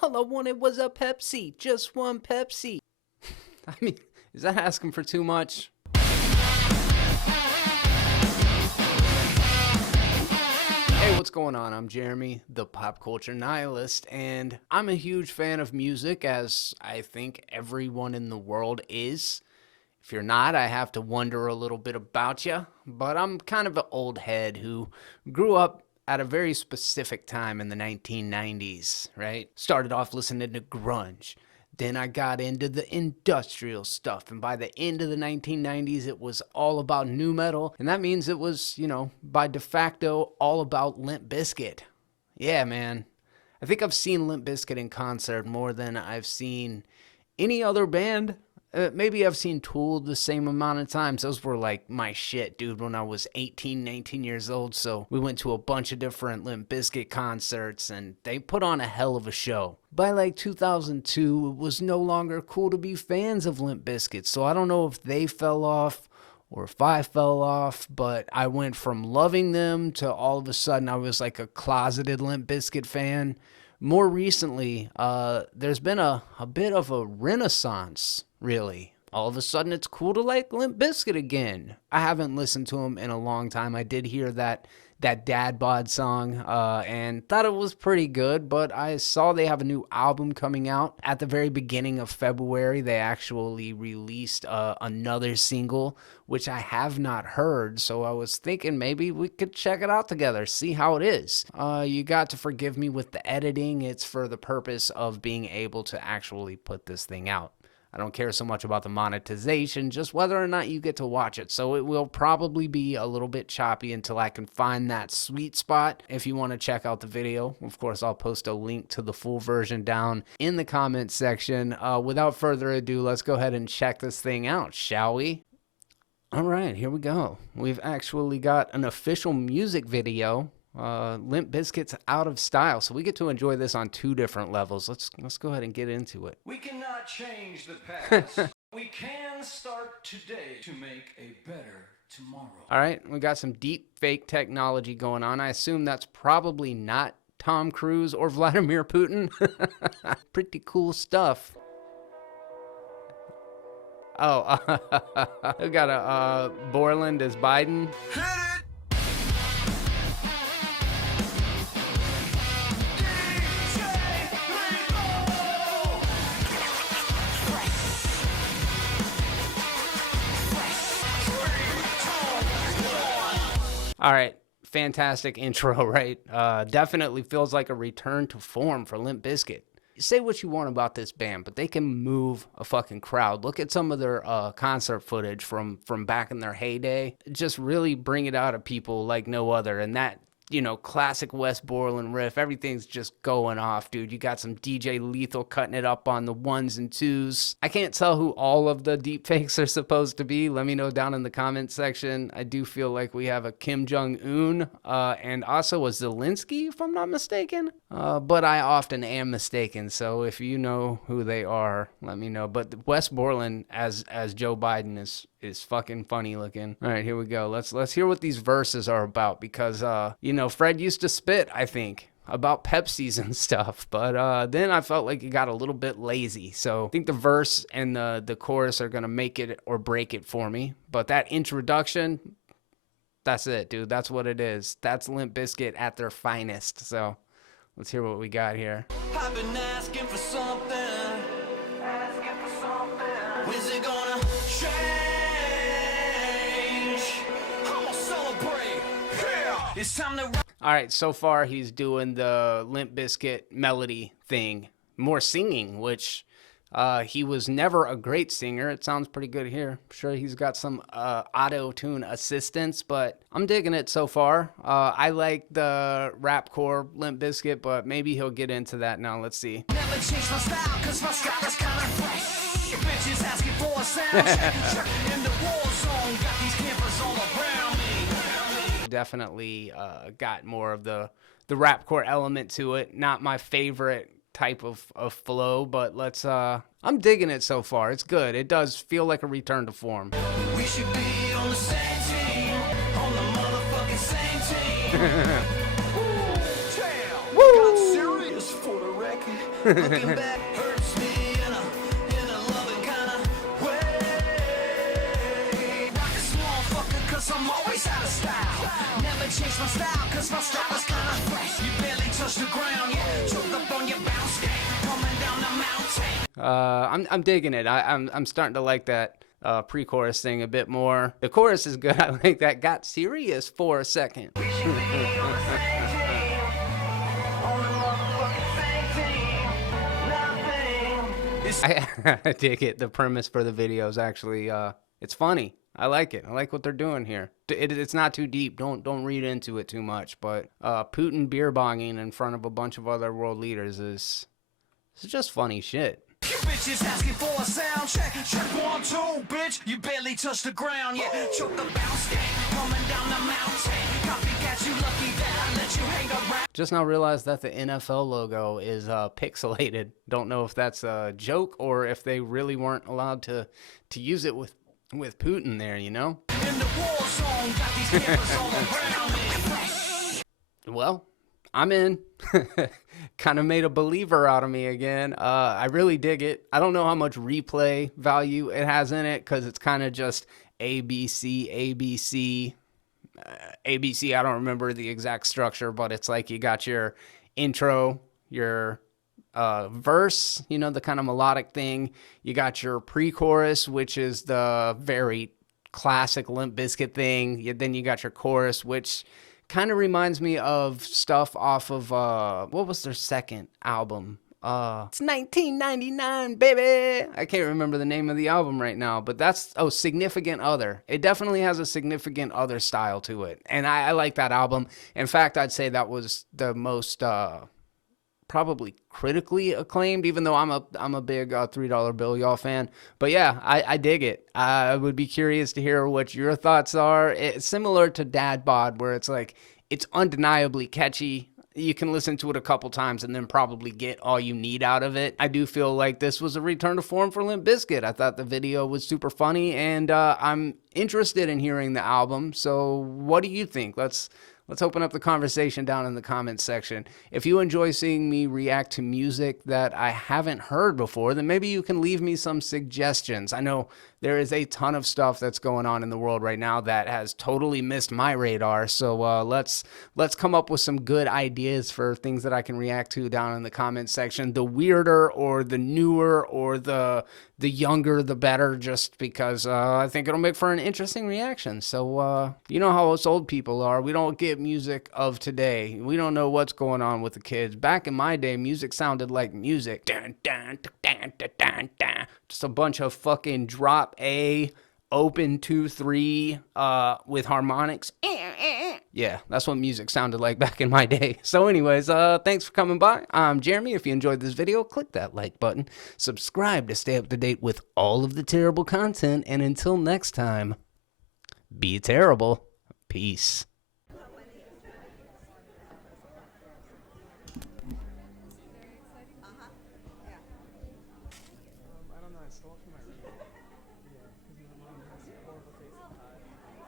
All I wanted was a Pepsi, just one Pepsi. I mean, is that asking for too much? Hey, what's going on? I'm Jeremy, the pop culture nihilist, and I'm a huge fan of music, as I think everyone in the world is. If you're not, I have to wonder a little bit about you, but I'm kind of an old head who grew up at a very specific time in the 1990s, right? Started off listening to grunge. Then I got into the industrial stuff, and by the end of the 1990s, it was all about nu metal, and that means it was, by de facto, all about Limp Bizkit. Yeah, man. I think I've seen Limp Bizkit in concert more than I've seen any other band. Maybe I've seen Tool the same amount of times. Those were like my shit, dude, when I was 18, 19 years old. So we went to a bunch of different Limp Bizkit concerts, and they put on a hell of a show. By like 2002, it was no longer cool to be fans of Limp Bizkit. So I don't know if they fell off or if I fell off, but I went from loving them to all of a sudden I was like a closeted Limp Bizkit fan. More recently, there's been a bit of a renaissance, really. All of a sudden, it's cool to like Limp Bizkit again. I haven't listened to him in a long time. I did hear that Dad Bod song and thought it was pretty good, but I saw they have a new album coming out. At the very beginning of February, they actually released another single, which I have not heard, so I was thinking maybe we could check it out together, see how it is. You got to forgive me with the editing. It's for the purpose of being able to actually put this thing out. I don't care so much about the monetization, just whether or not you get to watch it. So it will probably be a little bit choppy until I can find that sweet spot. If you want to check out the video, of course, I'll post a link to the full version down in the comments section. Without further ado, let's go ahead and check this thing out, shall we? All right, here we go. We've actually got an official music video. Limp Bizkit's Out of Style, so we get to enjoy this on two different levels. Let's go ahead and get into it. We cannot change the past. We can start today to make a better tomorrow. All right, we got some deep fake technology going on. I assume that's probably not Tom Cruise or Vladimir Putin. Pretty cool stuff. Oh, we got a Borland as Biden. Hit it! All right, fantastic intro, right? Definitely feels like a return to form for Limp Bizkit. Say what you want about this band, but they can move a fucking crowd. Look at some of their concert footage from back in their heyday. Just really bring it out of people like no other. And that, classic Wes Borland riff, everything's just going off, dude. You got some DJ Lethal cutting it up on the ones and twos. I can't tell who all of the deepfakes are supposed to be. Let me know down in the comment section. I do feel like we have a Kim Jong-un and also a Zelensky, if I'm not mistaken. But I often am mistaken, so if you know who they are, let me know. But Wes Borland as Joe Biden is fucking funny looking. All right, here we go. Let's hear what these verses are about, because Fred used to spit, I think, about Pepsis and stuff, but then I felt like it got a little bit lazy. So I think the verse and the chorus are gonna make it or break it for me. But that introduction, that's it, dude. That's what it is. That's Limp Bizkit at their finest. So let's hear what we got here. I've been asking for something. When's it gonna change? I'm gonna celebrate. Yeah. It's time to. All right, so far he's doing the Limp Bizkit melody thing, more singing, which he was never a great singer. It sounds pretty good here. I'm sure he's got some auto-tune assistance, but I'm digging it so far. I like the rapcore Limp Bizkit, but maybe he'll get into that now. Let's see. Never change my style, cause my style is kinda fresh. Bitches asking for a sound check in the war zone. Got these campers all around me. Definitely got more of the rapcore element to it. Not my favorite type of flow, but I'm digging it so far. It's good. It does feel like a return to form. We should be on the same team, on the motherfucking same team. Woo! Damn! Got serious for the record. Looking back hurts me in a loving kind of way. Rock a small fucker, cause I'm always out of style. Never change my style, cause my style is kind of fresh. You barely touch the ground, yeah. Choked up on your bounce skate, coming down the mountain. I'm digging it. I'm starting to like that pre-chorus thing a bit more. The chorus is good. I like that. Got serious for a second. I dig it. The premise for the video is actually it's funny. I like it. I like what they're doing here. It's not too deep. Don't read into it too much. But Putin beer bonging in front of a bunch of other world leaders is just funny shit. You bitches asking for a sound check. Check 1, 2, bitch. You barely touch the ground, yeah. Choke the bounce game, coming down the mountain. Copycat, you lucky that I let you hang around. Just now realized that the NFL logo is pixelated. Don't know if that's a joke or if they really weren't allowed to use it with Putin there, you know? In the war zone, got these cameras all around me. Well, I'm in. Kind of made a believer out of me again. I really dig it. I don't know how much replay value it has in it because it's kind of just ABC, ABC, ABC. I don't remember the exact structure, but it's like you got your intro, your verse, you know, the kind of melodic thing. You got your pre-chorus, which is the very classic Limp Bizkit thing. Then you got your chorus, which kind of reminds me of stuff off of, what was their second album? It's 1999, baby. I can't remember the name of the album right now, but that's, Significant Other. It definitely has a Significant Other style to it. And I like that album. In fact, I'd say that was the most, probably critically acclaimed, even though I'm a big $3 bill y'all fan. But yeah, I dig it. I would be curious to hear what your thoughts are. It's similar to Dad Bod, where it's like it's undeniably catchy. You can listen to it a couple times and then probably get all you need out of it. I do feel like this was a return to form for Limp Bizkit. I thought the video was super funny, and I'm interested in hearing the album. So what do you think? Let's open up the conversation down in the comments section. If you enjoy seeing me react to music that I haven't heard before, then maybe you can leave me some suggestions. I know there is a ton of stuff that's going on in the world right now that has totally missed my radar. So let's come up with some good ideas for things that I can react to down in the comments section. The weirder or the newer or the younger, the better, just because I think it'll make for an interesting reaction. So you know how us old people are. We don't get music of today. We don't know what's going on with the kids. Back in my day, music sounded like music. Dun, dun, dun, dun, dun, dun. Just a bunch of fucking drop A, open 2, 3 with harmonics. Yeah, that's what music sounded like back in my day. So anyways, thanks for coming by. I'm Jeremy. If you enjoyed this video, click that like button. Subscribe to stay up to date with all of the terrible content. And until next time, be terrible. Peace.